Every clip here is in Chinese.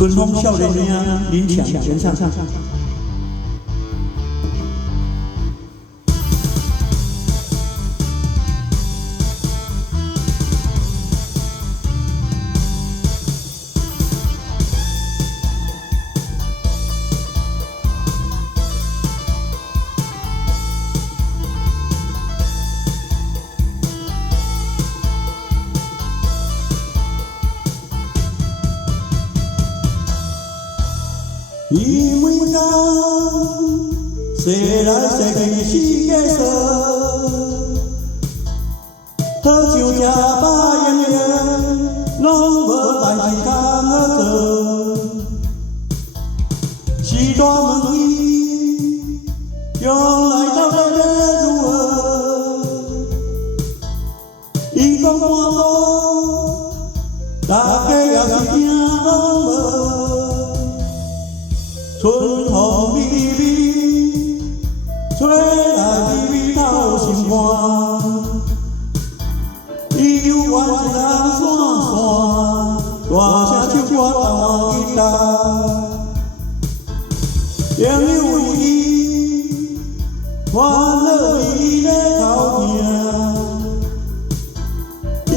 春风少年呀，林强人上。因为讲，谁来谁去是个事，好像吃饱样样，拢无代志通好做。是大问题，将来到底要如何？伊讲半路，大家也是听拢无。春风微微，吹来微微透心肝。伊有缘一人闪闪，大声唱歌弹吉他。朋友为伊，烦恼伊咧头疼。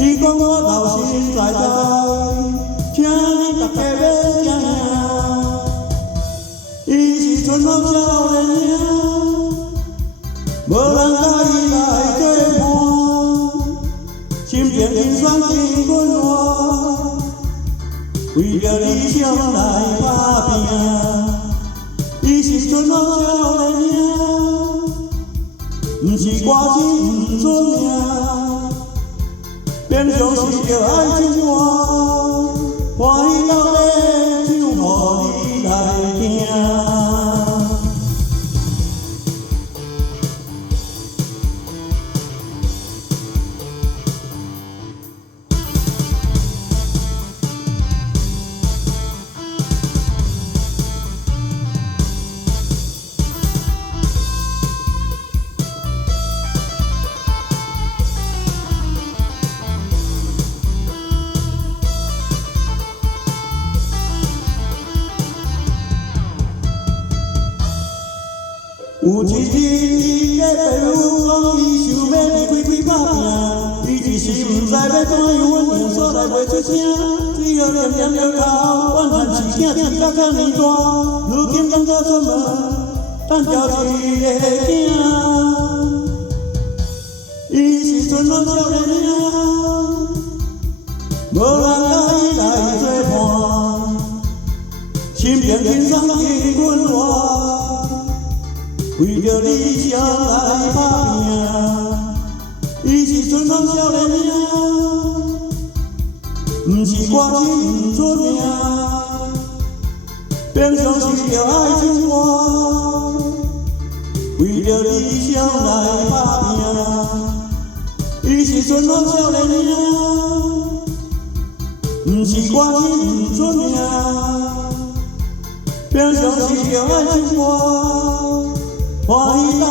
伊讲我老实在在，请你大家要听听。伊是春风少年兄，无人甲伊来作伴，心情轻松真温暖，为着理想来打拼。伊是春风少年兄，毋是歌星毋出名，平常时就爱唱歌，欢喜到底唱予你来听。有一日，伊的朋友讲，伊想要离开开打拼，伊一时毋知要怎样稳定所在袂出声，只好念念摇头，怨叹是囝饲甲遮尼大，如今当作出门，等交一个囝。伊是春风少年兄，无人甲伊来作伴，心情轻松真温暖。为着理想来打拼，伊是春风少年兄，毋是歌星毋出名，平常时就爱唱歌，为着理想来打拼。伊是春风少年兄，毋是歌星毋出名，平常时就爱唱歌。欢喜到